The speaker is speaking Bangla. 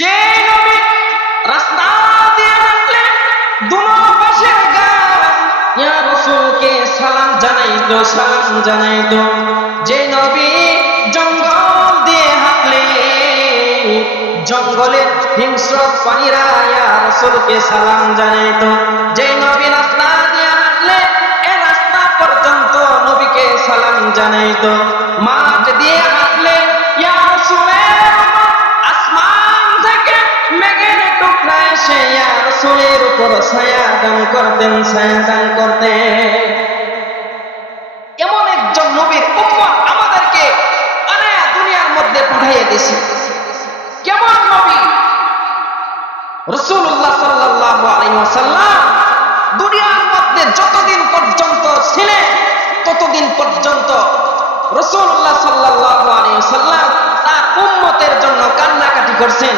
যে নবী রাস্তা দিয়ে হাঁটলে দুনো পাশের গাছ ইয়া রাসূলকে সালাম জানাইতো। যে নবী জঙ্গল দিয়ে হাঁটলে জঙ্গলের হিংস্র প্রাণীরা ইয়া রাসূলকে সালাম জানাইতো। যে নবী রাস্তা দিয়ে হাঁটলে এ রাস্তা পর্যন্ত নবীকে সালাম জানাইতো। মাঠ দিয়ে হাঁটলে ইয়া রাসূলের আসমান থেকে মেঘের টুকরা এসে ইয়া রাসূলের উপর ছায়া দান করতেন। এমন একজন নবীর উম্মত আমাদেরকে দুনিয়ার মধ্যে পাঠিয়ে দিয়েছে। কেমন নবী রাসূলুল্লাহ সাল্লাল্লাহু আলাইহি ওয়াসাল্লাম দুনিয়ার মধ্যে যতদিন পর্যন্ত ছিলেন ততদিন পর্যন্ত রাসূলুল্লাহ সাল্লাল্লাহু আলাইহি ওয়াসাল্লাম তার উম্মতের জন্য কান্নাকাটি করছেন।